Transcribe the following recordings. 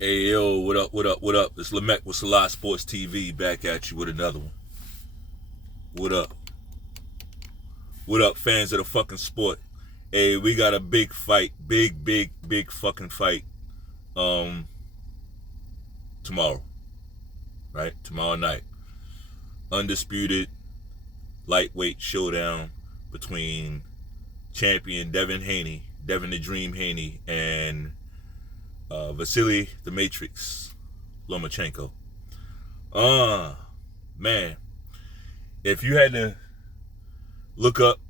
Hey yo, what up, what up, what up? It's Lemekh with selahsportstv back at you with another one. What up? What up, fans of the fucking sport? Hey, we got a big fight. Big fucking fight. Um Tomorrow. Right? Tomorrow night. Undisputed lightweight showdown between champion Devin the Dream Haney, and Vasily the Matrix Lomachenko. Man, if you had to look up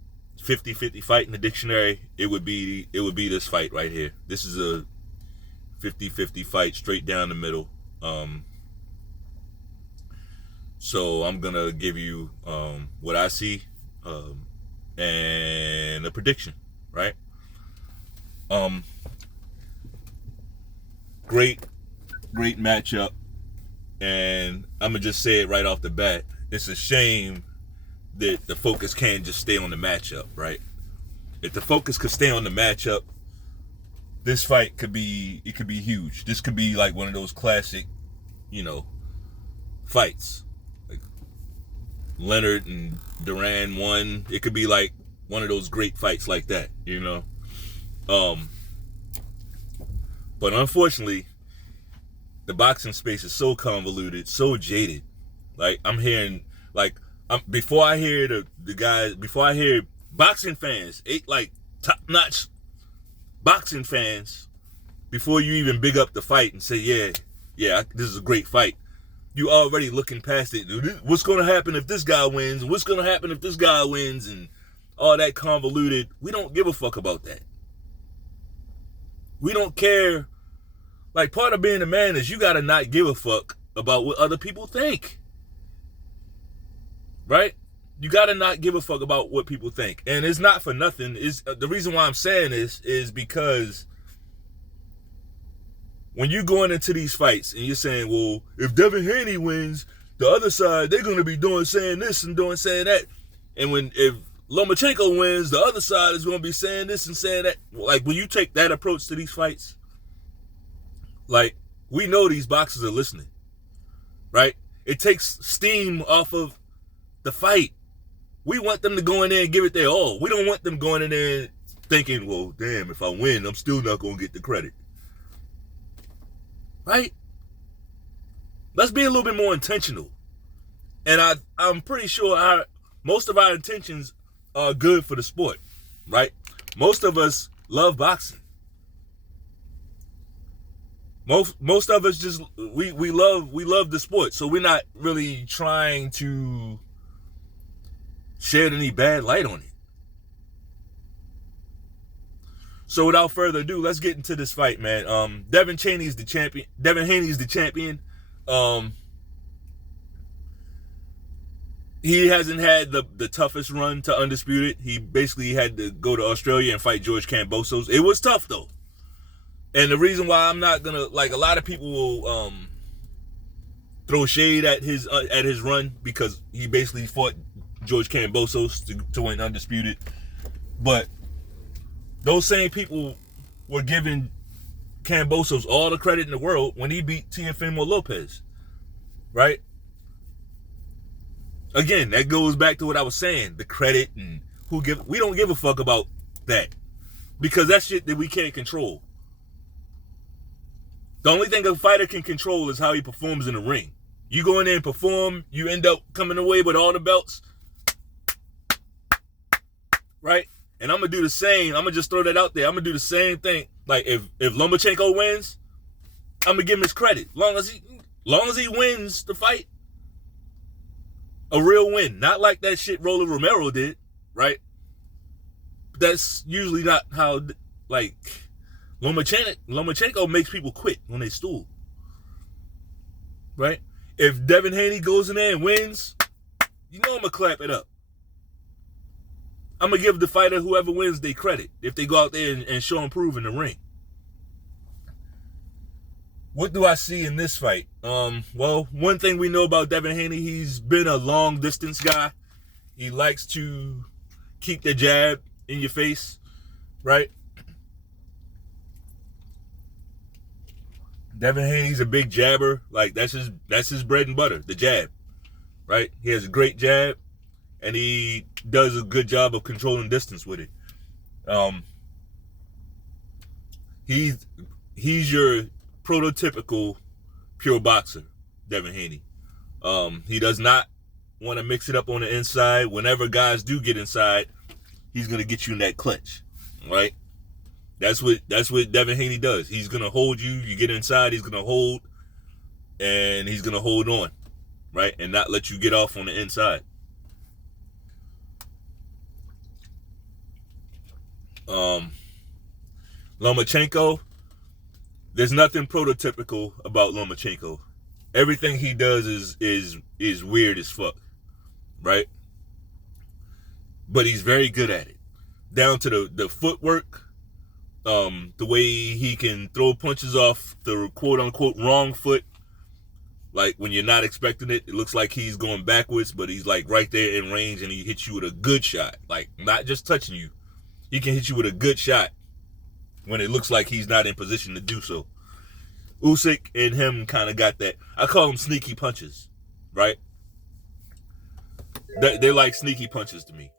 50-50 fight in the dictionary, it would be this fight right here. This is a 50-50 fight straight down the middle. So I'm gonna give you what I see and a prediction, right? Great matchup, and I'm gonna just say it right off the bat. It's a shame that the focus can't just stay on the matchup, right? If the focus could stay on the matchup, this fight could be huge. This could be like one of those classic, fights. Like Leonard and Duran won. It could be like one of those great fights like that, But unfortunately, the boxing space is so convoluted, so jaded. Like I'm hearing, before I hear the guys, before I hear boxing fans, like top-notch boxing fans, before you even big up the fight and say, yeah, this is a great fight, you already looking past it. What's going to happen if this guy wins? What's going to happen if this guy wins? And all that convoluted. We don't give a fuck about that. We don't care. Like, part of being a man is you got to not give a fuck about what other people think. Right? You got to not give a fuck about what people think. And it's not for nothing. The reason why I'm saying this is because when you're going into these fights and you're saying, well, if Devin Haney wins, the other side, they're going to be saying this and saying that. And if Lomachenko wins, the other side is going to be saying this and saying that. Like, when you take that approach to these fights, like, we know these boxers are listening, right? It takes steam off of the fight. We want them to go in there and give it their all. We don't want them going in there thinking, well, damn, if I win, I'm still not going to get the credit. Right? Let's be a little bit more intentional. And I'm pretty sure most of our intentions are good for the sport, right? Most of us love boxing. Most of us just we love the sport, so we're not really trying to shed any bad light on it. So without further ado, let's get into this fight, man. Devin Haney's the champion. He hasn't had the toughest run to Undisputed. He basically had to go to Australia and fight George Kambosos. It was tough though. And the reason why I'm not gonna, like, a lot of people will throw shade at his run because he basically fought George Kambosos to win Undisputed. But those same people were giving Kambosos all the credit in the world when he beat Teofimo Lopez, right? Again, that goes back to what I was saying, the credit and we don't give a fuck about that because that's shit that we can't control. The only thing a fighter can control is how he performs in the ring. You go in there and perform, you end up coming away with all the belts, right? And I'm going to do the same. I'm going to just throw that out there. I'm going to do the same thing. Like, if Lomachenko wins, I'm going to give him his credit. Long as he wins the fight, a real win. Not like that shit Roller Romero did, right? That's usually not how, like, Lomachenko makes people quit when they stool, right? If Devin Haney goes in there and wins, I'm going to clap it up. I'm going to give the fighter, whoever wins, their credit if they go out there and show and prove in the ring. What do I see in this fight? Well, one thing we know about Devin Haney, he's been a long distance guy. He likes to keep the jab in your face, right? Devin Haney's a big jabber. Like that's his bread and butter, the jab. Right? He has a great jab, and he does a good job of controlling distance with it. Um, he's your prototypical pure boxer, Devin Haney. He does not want to mix it up on the inside. Whenever guys do get inside, he's gonna get you in that clinch, right? That's what Devin Haney does. He's gonna hold you. You get inside, he's gonna hold, and he's gonna hold on, right, and not let you get off on the inside. Lomachenko, there's nothing prototypical about Lomachenko. Everything he does is weird as fuck, right? But he's very good at it. Down to the footwork, the way he can throw punches off the quote unquote wrong foot. Like when you're not expecting it, it looks like he's going backwards, but he's like right there in range and he hits you with a good shot. Like not just touching you. He can hit you with a good shot when it looks like he's not in position to do so. Usyk and him kind of got that. I call them sneaky punches, right? They're like sneaky punches to me.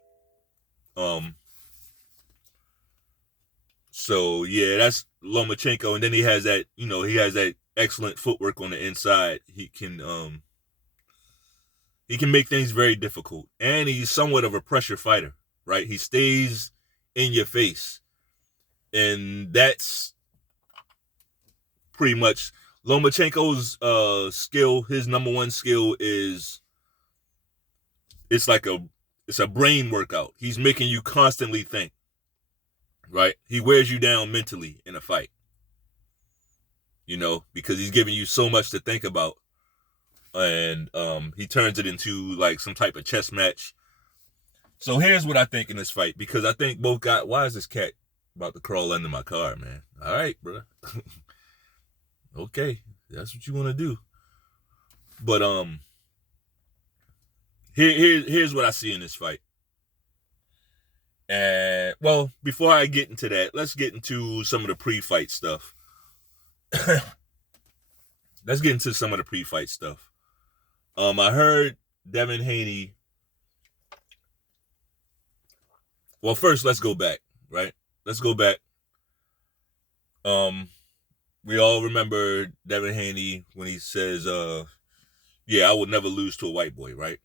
So yeah, that's Lomachenko, and then he has that, he has that excellent footwork on the inside. He can make things very difficult, and he's somewhat of a pressure fighter, right? He stays in your face, and that's pretty much Lomachenko's skill. His number one skill is it's a brain workout. He's making you constantly think, right? He wears you down mentally in a fight, because he's giving you so much to think about, and he turns it into like some type of chess match. So here's what I think in this fight, because I think both guys. Why is this cat about to crawl under my car, man? All right, bro. Okay, that's what you want to do. But here's what I see in this fight. And well, before I get into that, let's get into some of the pre-fight stuff. Let's get into some of the pre-fight stuff. I heard Devin Haney. Well, first let's go back, right? Let's go back. We all remember Devin Haney when he says, I would never lose to a white boy, right?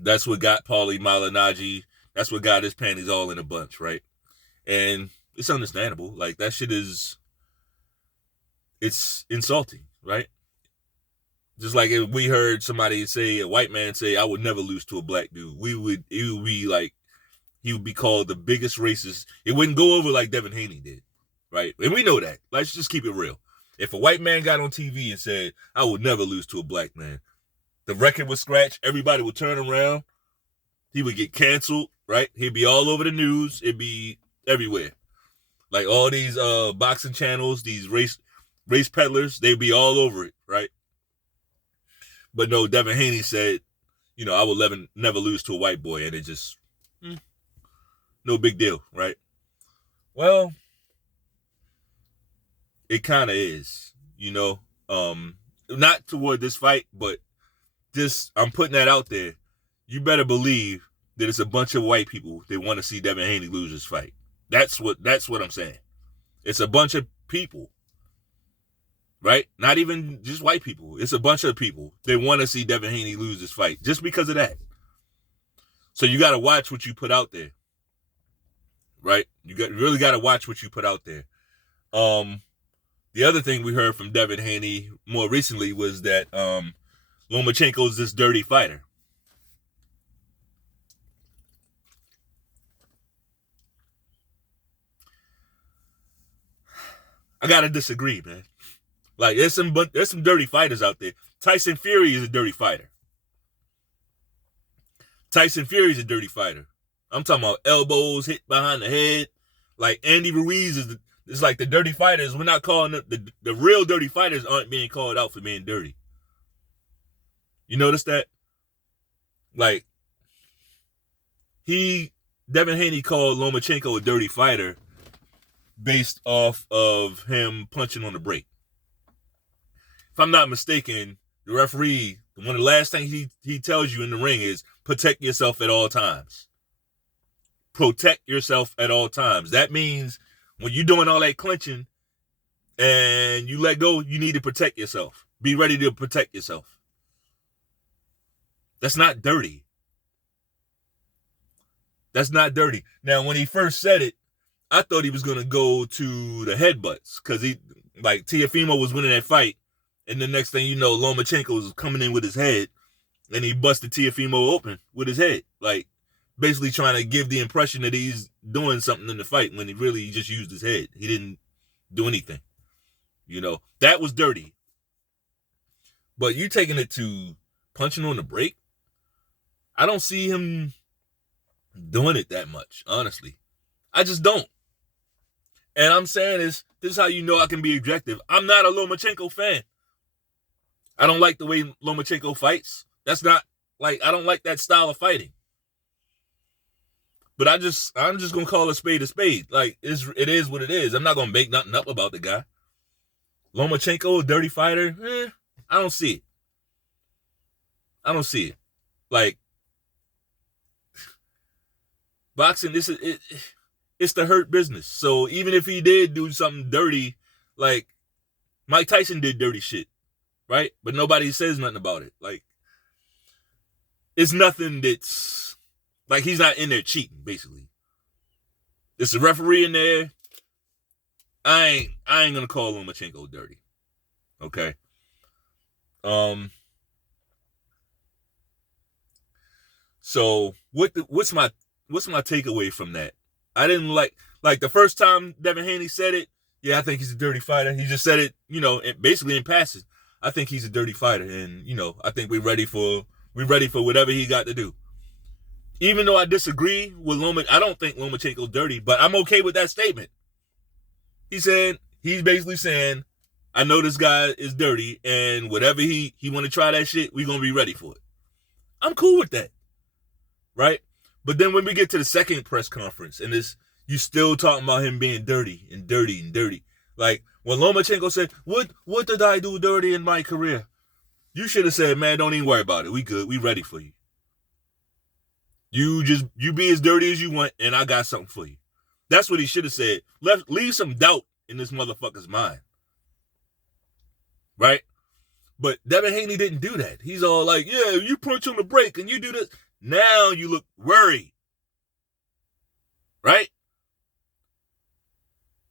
That's what got Paulie Malignaggi. That's what got his panties all in a bunch, right? And it's understandable. Like, that shit it's insulting, right? Just like if we heard somebody say, a white man say, I would never lose to a black dude, it would be like, he would be called the biggest racist. It wouldn't go over like Devin Haney did, right? And we know that. Let's just keep it real. If a white man got on TV and said, I would never lose to a black man, the record would scratch, everybody would turn around, he would get canceled, right? He'd be all over the news, it'd be everywhere. Like all these boxing channels, these race peddlers, they'd be all over it, right? But no, Devin Haney said, I would never lose to a white boy, and it just, no big deal, right? Well, it kind of is, not toward this fight, but just, I'm putting that out there. You better believe that it's a bunch of white people that want to see Devin Haney lose this fight. That's what I'm saying. It's a bunch of people, right? Not even just white people. It's a bunch of people that want to see Devin Haney lose this fight just because of that. So you got to watch what you put out there, right? You really got to watch what you put out there. The other thing we heard from Devin Haney more recently was that Lomachenko's this dirty fighter. I gotta disagree, man. Like there's some dirty fighters out there. Tyson Fury is a dirty fighter. Tyson Fury is a dirty fighter. I'm talking about elbows hit behind the head. Like Andy Ruiz is like the dirty fighters. We're not calling it the real dirty fighters aren't being called out for being dirty. You notice that? Like Devin Haney called Lomachenko a dirty fighter based off of him punching on the break. I'm not mistaken, the referee, one of the last things he tells you in the ring is protect yourself at all times. Protect yourself at all times. That means when you're doing all that clinching and you let go, you need to protect yourself. Be ready to protect yourself. That's not dirty. That's not dirty. Now, when he first said it, I thought he was going to go to the headbutts because Teofimo was winning that fight. And the next thing you know, Lomachenko was coming in with his head and he busted Teofimo open with his head. Like, basically trying to give the impression that he's doing something in the fight when he just used his head. He didn't do anything. That was dirty. But you taking it to punching on the break? I don't see him doing it that much, honestly. I just don't. And I'm saying this is how you know I can be objective. I'm not a Lomachenko fan. I don't like the way Lomachenko fights. That's not, I don't like that style of fighting. But I'm just going to call a spade a spade. It is what it is. I'm not going to make nothing up about the guy. Lomachenko, a dirty fighter, I don't see it. I don't see it. Boxing, it's the hurt business. So even if he did do something dirty, like Mike Tyson did dirty shit, right? But nobody says nothing about it. It's nothing that's, he's not in there cheating, basically. There's a referee in there. I ain't gonna call Lomachenko dirty. Okay. So what's my takeaway from that? I didn't like the first time Devin Haney said it. Yeah, I think he's a dirty fighter. He just said it, basically in passing. I think he's a dirty fighter, and I think we're ready for whatever he got to do. Even though I disagree with I don't think Lomachenko's dirty, but I'm okay with that statement. He's basically saying, I know this guy is dirty, and whatever he want to try that shit, we're gonna be ready for it. I'm cool with that, right? But then when we get to the second press conference, and you still talking about him being dirty and dirty and dirty. Like when Lomachenko said, "What did I do dirty in my career?" You should have said, "Man, don't even worry about it. We good. We ready for you. You be as dirty as you want, and I got something for you." That's what he should have said. Leave some doubt in this motherfucker's mind. Right? But Devin Haney didn't do that. He's all like, yeah, you punch on the break and you do this. Now you look worried. Right?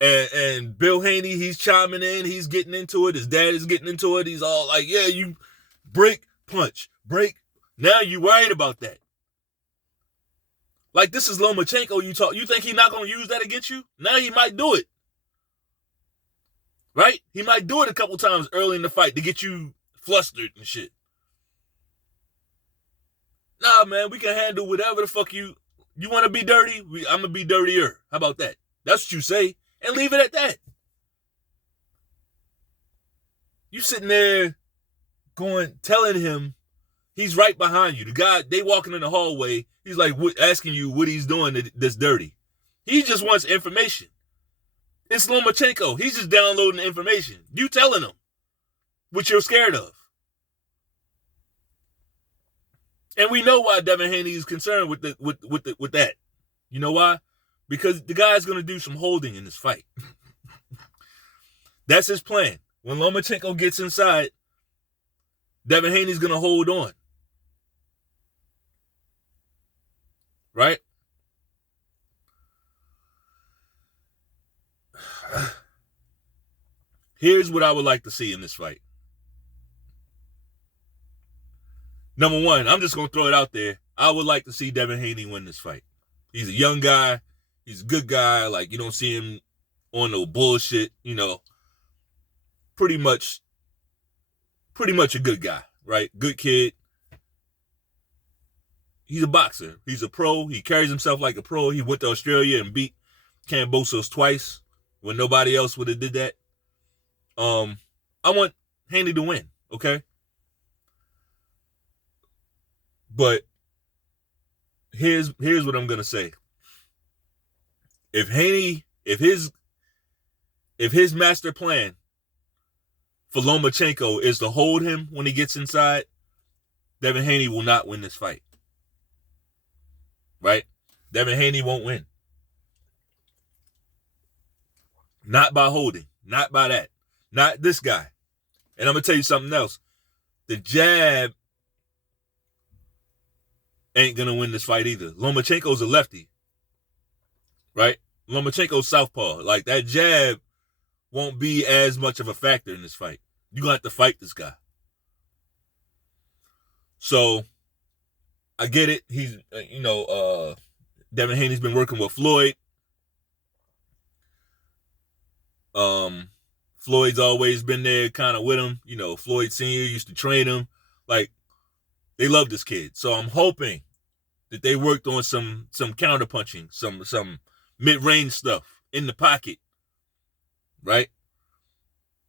And Bill Haney, he's chiming in. He's getting into it. His dad is getting into it. He's all like, yeah, you break, punch, break. Now you worried about that. Like, this is Lomachenko you think he's not going to use that against you? Now he might do it. Right? He might do it a couple times early in the fight to get you flustered and shit. Nah, man, we can handle whatever the fuck you want to be dirty? I'm going to be dirtier. How about that? That's what you say. And leave it at that. You sitting there telling him he's right behind you. The guy, they walking in the hallway. He's like asking you what he's doing that's dirty. He just wants information. It's Lomachenko. He's just downloading information. You telling him what you're scared of. And we know why Devin Haney is concerned with that. You know why? Because the guy's going to do some holding in this fight. That's his plan. When Lomachenko gets inside, Devin Haney's going to hold on. Right? Here's what I would like to see in this fight. Number one, I'm just going to throw it out there. I would like to see Devin Haney win this fight. He's a young guy. He's a good guy. Like, you don't see him on no bullshit, pretty much a good guy, right? Good kid. He's a boxer. He's a pro. He carries himself like a pro. He went to Australia and beat Kambosos twice when nobody else would have did that. I want Haney to win, okay? But here's what I'm gonna say. If his master plan for Lomachenko is to hold him when he gets inside, Devin Haney will not win this fight. Right? Devin Haney won't win. Not by holding. Not by that. Not this guy. And I'm going to tell you something else. The jab ain't going to win this fight either. Lomachenko's a lefty. Right? Lomachenko's southpaw. Like, that jab won't be as much of a factor in this fight. You're going to have to fight this guy. So, I get it. He's, Devin Haney's been working with Floyd. Floyd's always been there kind of with him. Floyd Sr. used to train him. Like, they love this kid. So I'm hoping that they worked on some counterpunching, some mid-range stuff in the pocket. Right?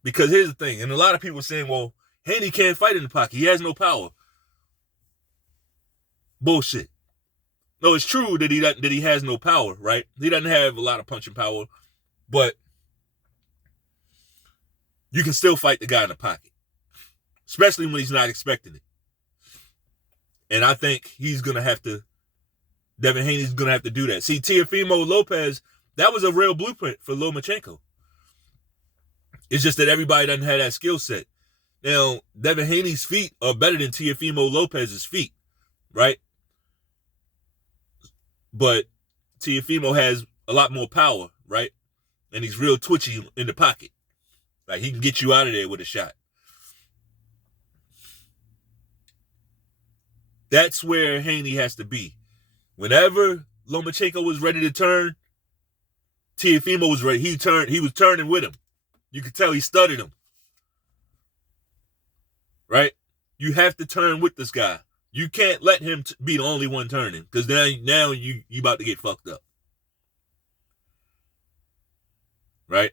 Because here's the thing, and a lot of people are saying, well, Haney can't fight in the pocket. He has no power. Bullshit. No, it's true that he has no power, right? He doesn't have a lot of punching power, but you can still fight the guy in the pocket, especially when he's not expecting it. And I think Devin Haney's going to have to do that. See, Teofimo Lopez, that was a real blueprint for Lomachenko. It's just that everybody doesn't have that skill set. Now, Devin Haney's feet are better than Teofimo Lopez's feet, right? But Teofimo has a lot more power, right? And he's real twitchy in the pocket. Like, he can get you out of there with a shot. That's where Haney has to be. Whenever Lomachenko was ready to turn, Teofimo was ready. He was turning with him. You could tell he studied him. Right? You have to turn with this guy. You can't let him be the only one turning, because now you about to get fucked up. Right?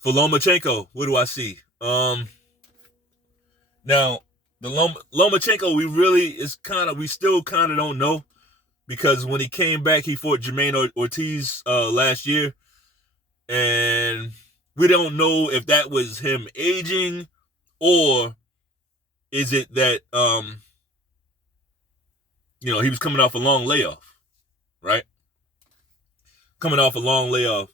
For Lomachenko, what do I see? Now the Lomachenko, we still kind of don't know, because when he came back, he fought Jermaine Ortiz last year, and we don't know if that was him aging, or is it that he was coming off a long layoff, right? Coming off a long layoff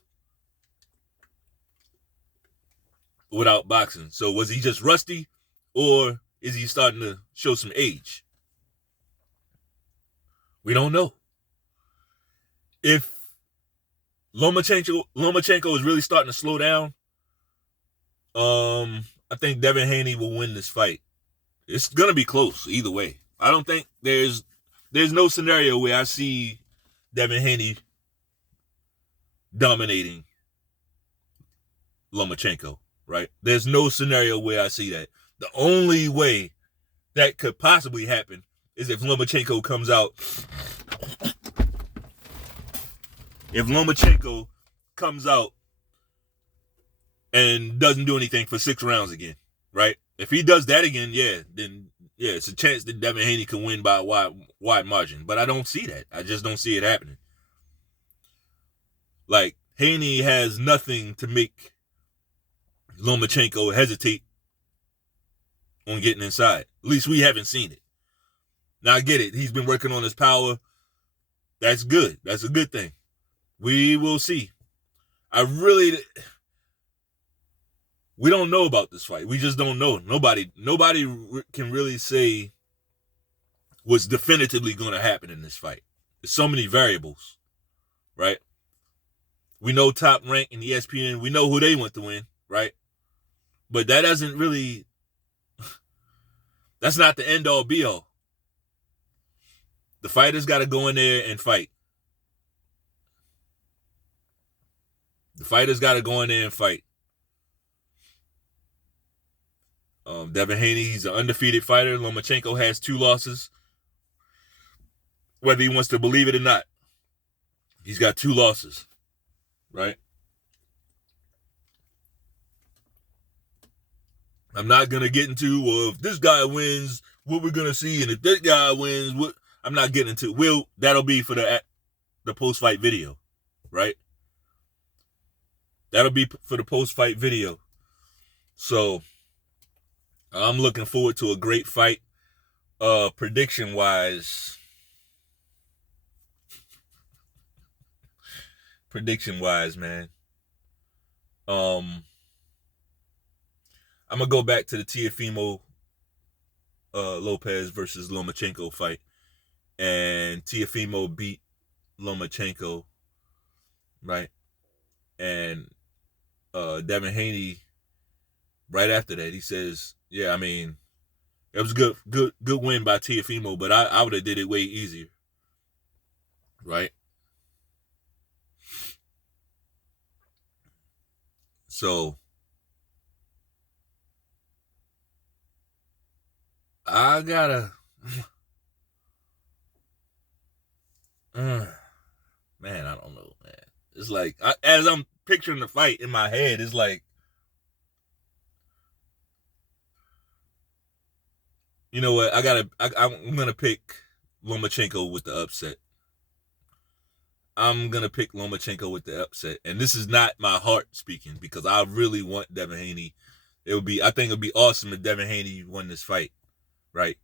without boxing. So was he just rusty, or is he starting to show some age? We don't know. If Lomachenko is really starting to slow down, I think Devin Haney will win this fight. It's gonna be close either way. I don't think there's no scenario where I see Devin Haney dominating Lomachenko, right? There's no scenario where I see that. The only way that could possibly happen is if Lomachenko comes out. If Lomachenko comes out and doesn't do anything for 6 rounds again, right? If he does that again, then it's a chance that Devin Haney can win by a wide margin. But I don't see that. I just don't see it happening. Like, Haney has nothing to make Lomachenko hesitate on getting inside. At least we haven't seen it. Now, I get it. He's been working on his power. That's good. That's a good thing. We will see. We don't know about this fight. We just don't know. Nobody can really say what's definitively going to happen in this fight. There's so many variables, right? We know Top Rank and ESPN. We know who they want to win, right? But that doesn't really... That's not the end-all, be-all. The fighters got to go in there and fight. The fighters got to go in there and fight. Devin Haney, he's an undefeated fighter. Lomachenko has 2 losses. Whether he wants to believe it or not, he's got 2 losses, right? I'm not going to get into, well, if this guy wins, what we're going to see, and if this guy wins, what... I'm not getting into. That'll be for the the post-fight video, right? That'll be for the post-fight video. So I'm looking forward to a great fight. Prediction-wise, man. I'm gonna go back to the Teofimo Lopez versus Lomachenko fight, and Teofimo beat Lomachenko, right? And Devin Haney, right after that, he says, "Yeah, I mean, it was good win by Teofimo, but I would have did it way easier, right?" So I gotta, man, I don't know, man. It's like as I'm picturing the fight in my head, it's like, you know what? I'm gonna pick Lomachenko with the upset. I'm gonna pick Lomachenko with the upset, and this is not my heart speaking because I really want Devin Haney. I think it would be awesome if Devin Haney won this fight, right?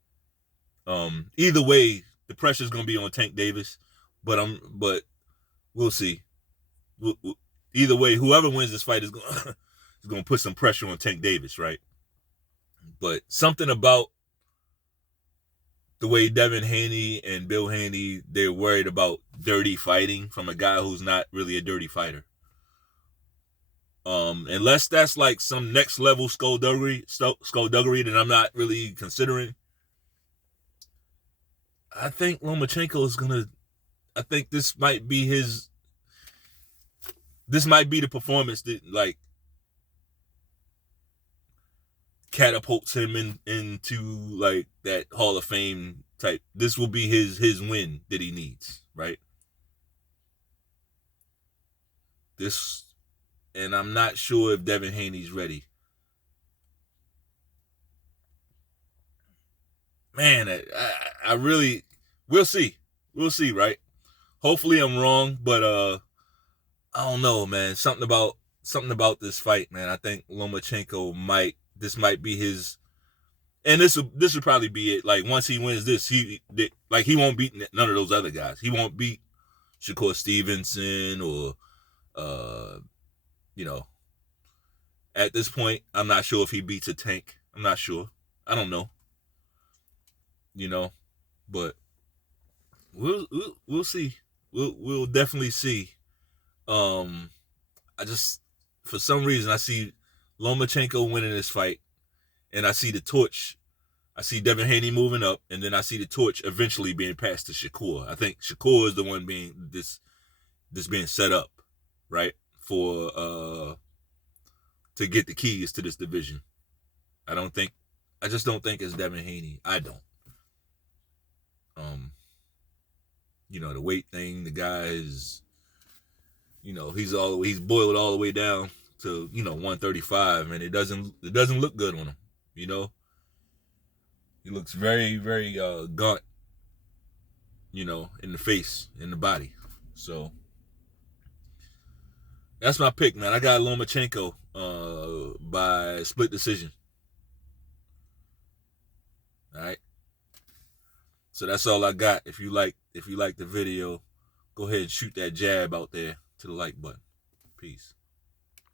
Either way, the pressure's gonna be on Tank Davis, but we'll see. Either way, whoever wins this fight is gonna put some pressure on Tank Davis, right? But something about the way Devin Haney and Bill Haney, they're worried about dirty fighting from a guy who's not really a dirty fighter. Unless that's like some next level skullduggery that I'm not really considering. I think Lomachenko is gonna. I think this might be the performance that like catapults him into like that Hall of Fame type. This will be his win that he needs, right? And I'm not sure if Devin Haney's ready. Man, I really, we'll see, right? Hopefully I'm wrong, but I don't know, man. Something about this fight, man. I think Lomachenko might be his, and this would probably be it. Like once he wins this, he won't beat none of those other guys. He won't beat Shakur Stevenson or you know. At this point, I'm not sure if he beats a Tank. I'm not sure. I don't know. You know, but we'll see. We'll definitely see. I just, for some reason, I see Lomachenko winning this fight, and I see the torch. I see Devin Haney moving up, and then I see the torch eventually being passed to Shakur. I think Shakur is the one being being set up, right, for to get the keys to this division. I just don't think it's Devin Haney. I don't. The weight thing, the guy is, he's boiled all the way down to 135, and it doesn't look good on him. He looks very, very gaunt, in the face, in the body. So that's my pick, man. I got Lomachenko by split decision. All right. So that's all I got. If you like the video, go ahead and shoot that jab out there to the like button. Peace.